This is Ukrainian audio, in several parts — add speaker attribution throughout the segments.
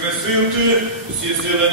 Speaker 1: воскресив ти, всі сили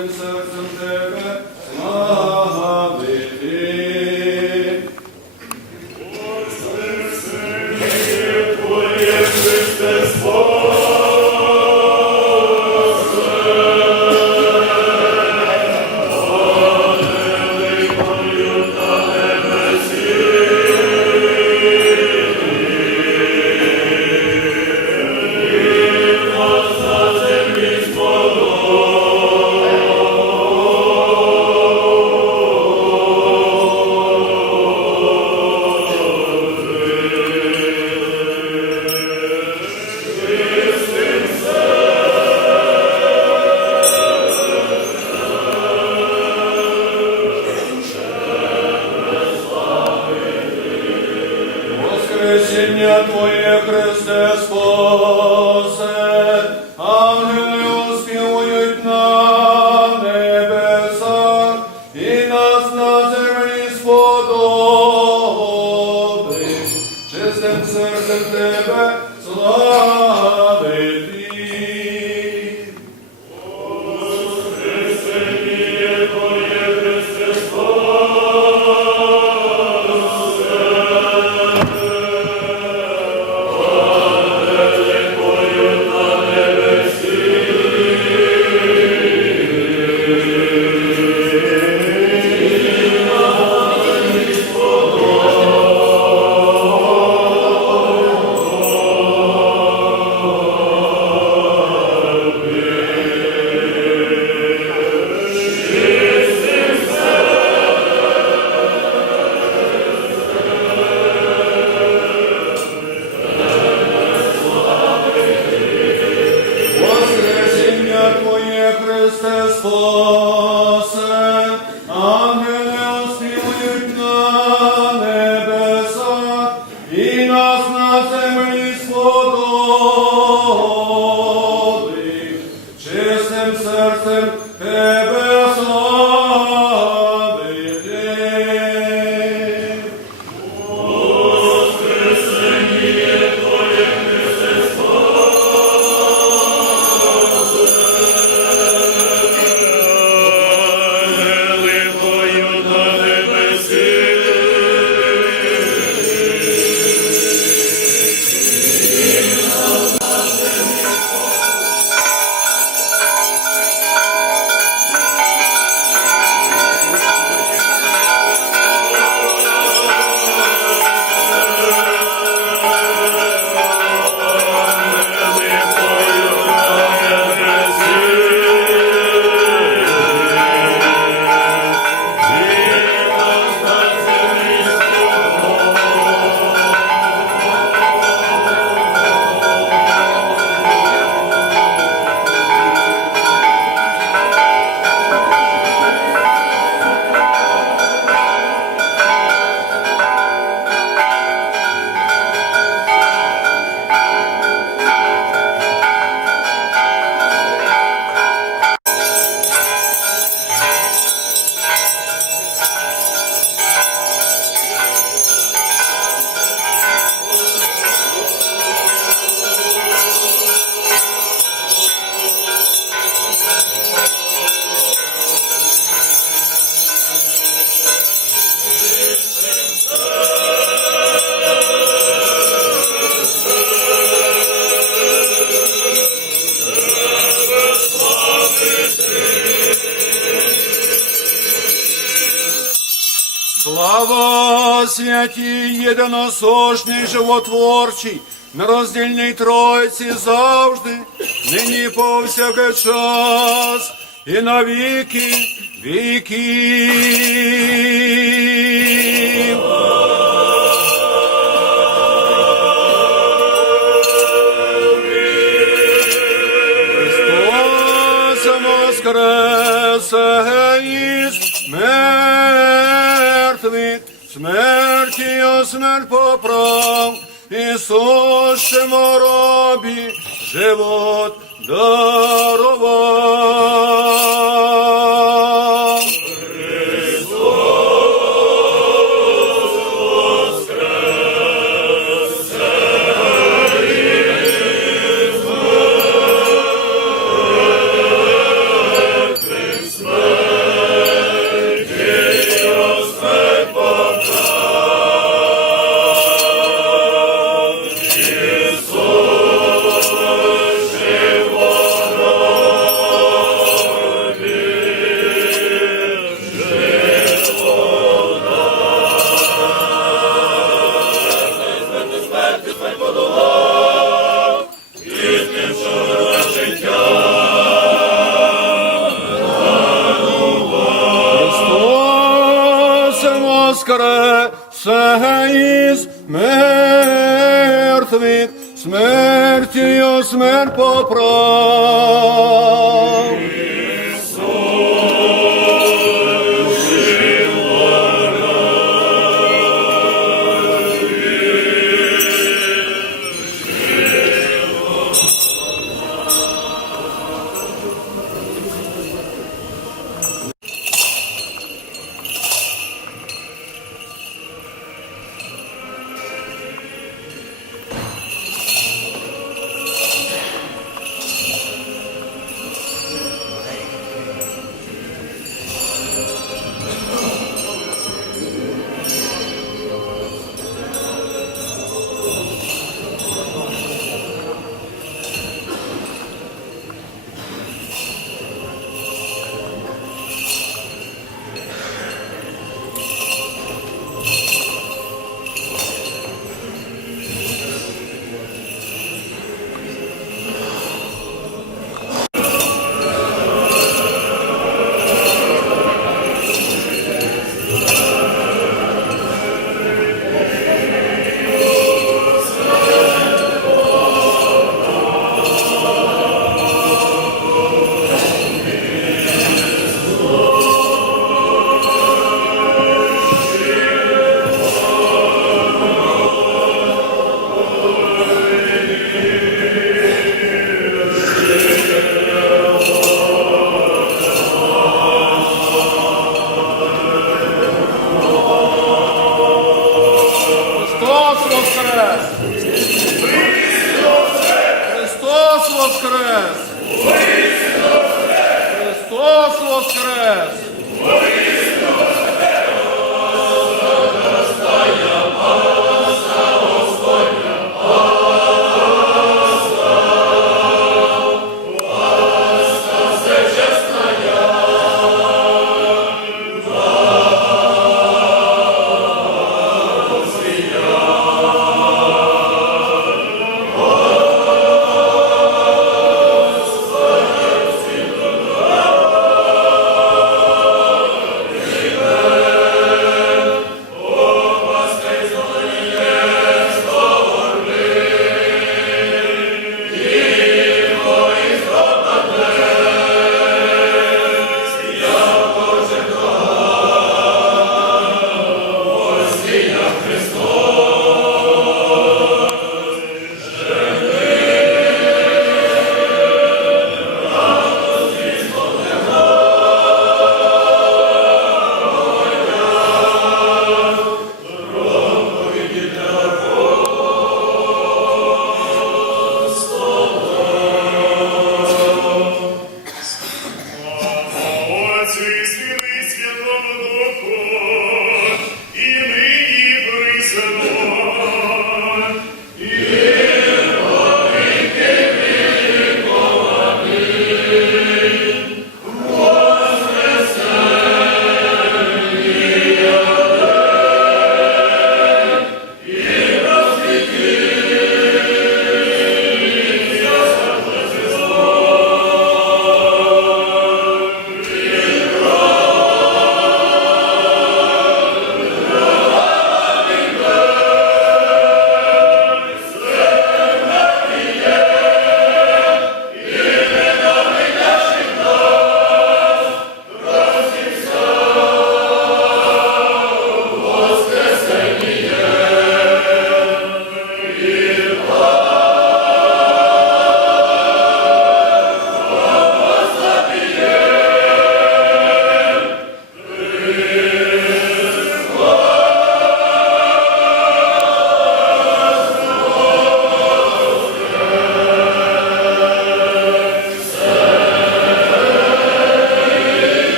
Speaker 2: în for. Святій єдиносошний животворчий, нероздільний Тройці завжди, нині повсякчас, і на віки віків. Христос воскресе із мертвих, смерті його смерть поправ, Ісусшим мороби живот дарував.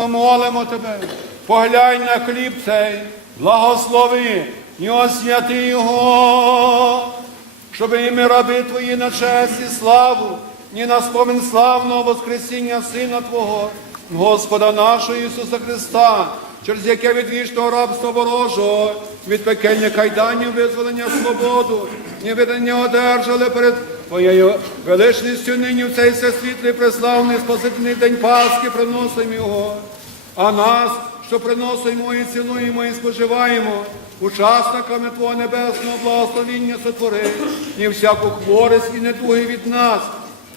Speaker 2: Смирено молимо тебе. Поглянь на хліб цей, благослови і освяти його, щоб і ми, раби твої, на честь і славу, ні на спомин славного Воскресіння Сина Твого, Господа нашого Ісуса Христа, через яке від вічного рабства ворожого, від пекельня кайданів визволення свободу, ні видання одержали перед Твоєю величністю нині в цей всесвітлий преславний спасительний день Пасхи приносимо його. А нас, що приносимо і цілуємо, і споживаємо, учасниками Твого небесного благословіння сотвори, і всяку хворість і недуги від нас,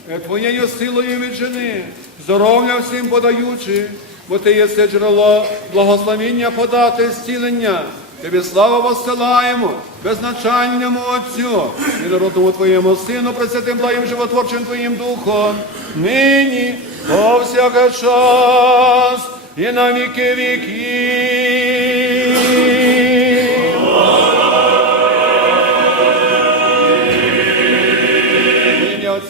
Speaker 2: е, Твоєю силою віджени, здоров'я всім подаючи, бо Ти єси джерело благословіння подати зцілення. Тобі славу воссилаємо, безначальному Отцю і народному Твоєму Сину, пресвятим благим животворчим Твоїм Духом, нині, повсякчас і на віки віків.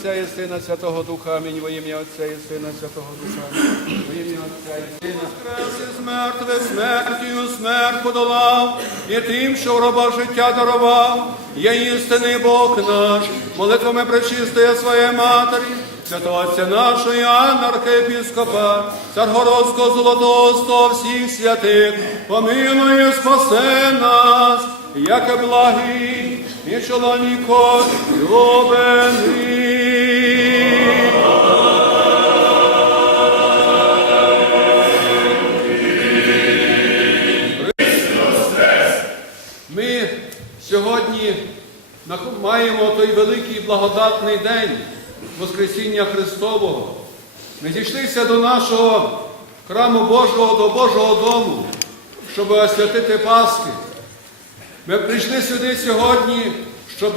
Speaker 2: Отця і Сина Святого Духа, амінь. Во ім'я Отця і Сина Святого Духа. Во ім'я Отця і Сина. Воскрес із мертвих смертю смерть подолав, і тим, що в раба життя дарував, є істинний Бог наш, молитвами пречистої своєї матері, святого Отця нашого Іоанна, архиєпископа, Царгородського золотого всіх святих, помилуй і спасе нас, як благий і чоловіко сьогодні маємо той великий благодатний день Воскресіння Христового. Ми зійшлися до нашого храму Божого, до Божого дому, щоб освятити Пасхи. Ми прийшли сюди сьогодні, щоб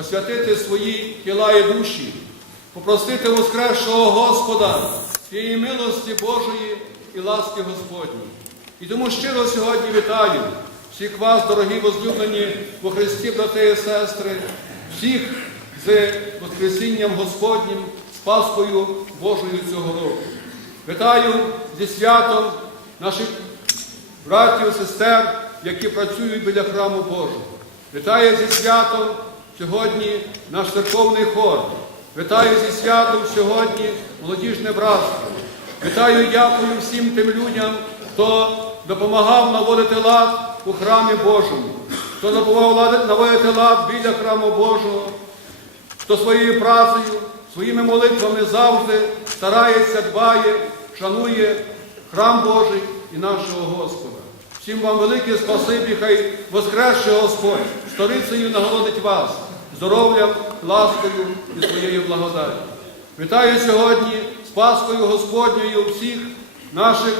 Speaker 2: освятити свої тіла і душі, попросити Воскресшого Господа, тієї милості Божої і ласки Господньої. І тому щиро сьогодні вітаю всіх вас, дорогі возлюблені во Христі, брати і сестри, всіх з Воскресінням Господнім, з Пасхою Божою цього року. Вітаю зі святом наших братів, сестер, які працюють біля храму Божого. Вітаю зі святом сьогодні наш церковний хор. Вітаю зі святом сьогодні молодіжне братство. Вітаю і дякую всім тим людям, хто допомагав наводити лад у храмі Божому, хто лади- наводити лад біля храму Божого, хто своєю працею, своїми молитвами завжди старається, дбає, шанує храм Божий і нашого Господа. Всім вам велике спасибі, хай воскресше Господь сторицею нагородить вас, здоров'ям, ласкою і своєю благодаттю. Вітаю сьогодні з Пасхою Господньою всіх наших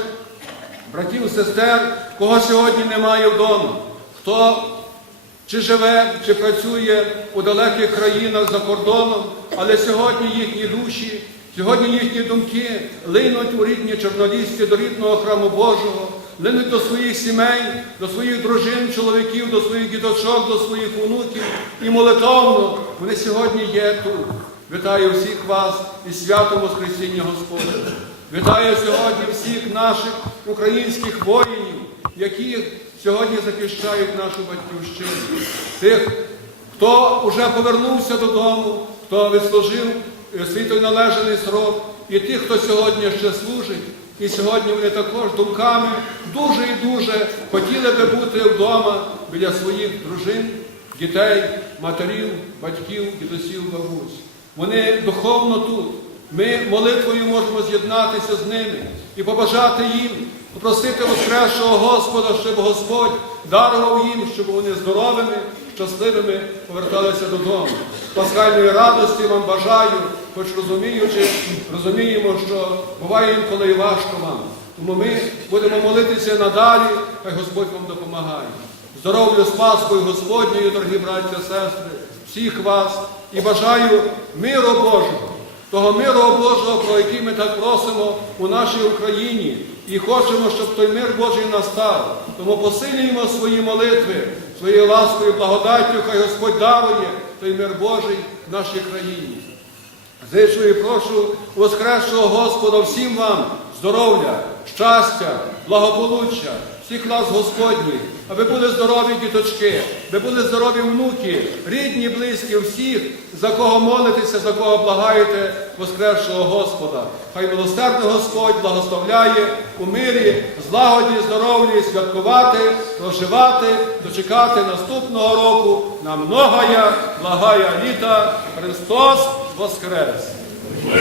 Speaker 2: братів, сестер, кого сьогодні немає вдома, хто чи живе, чи працює у далеких країнах за кордоном, але сьогодні їхні душі, сьогодні їхні думки линуть у рідні чорнолісті до рідного храму Божого, линуть до своїх сімей, до своїх дружин, чоловіків, до своїх діточок, до своїх онуків. І молитовно вони сьогодні є тут. Вітаю всіх вас і святом Воскресіння Господа. Вітаю сьогодні всіх наших українських воїнів, які сьогодні захищають нашу батьківщину. Тих, хто вже повернувся додому, хто відслужив е, свій той срок, і тих, хто сьогодні ще служить. І сьогодні вони також думками дуже і дуже хотіли би бути вдома біля своїх дружин, дітей, матерів, батьків, дідусів, бабусь. Вони духовно тут. Ми молитвою можемо з'єднатися з ними і побажати їм, попросити Воскресшого Господа, щоб Господь дарував їм, щоб вони здоровими, щасливими поверталися додому. Пасхальної радості вам бажаю, хоч розуміючи, розуміємо, що буває інколи і важко вам. Тому ми будемо молитися надалі, хай Господь вам допомагає. Здоров'я з Пасхою Господньою, дорогі браття, сестри, всіх вас і бажаю миру Божого, того миру Божого, про який ми так просимо у нашій Україні, і хочемо, щоб той мир Божий настав. Тому посилюємо свої молитви, своєю ласкою, благодаттю, хай Господь дарує той мир Божий в нашій країні. Зичу і прошу Воскресшого Господа всім вам здоров'я, щастя, благополуччя, всіх лас Господніх, аби були здорові діточки, аби були здорові внуки, рідні, близькі, всіх, за кого молитеся, за кого благаєте Воскресшого Господа. Хай милосердний Господь благословляє у мирі, злагоді, здоров'ї, святкувати, проживати, дочекати наступного року на многая, благая літа. Христос Воскрес!
Speaker 1: Ми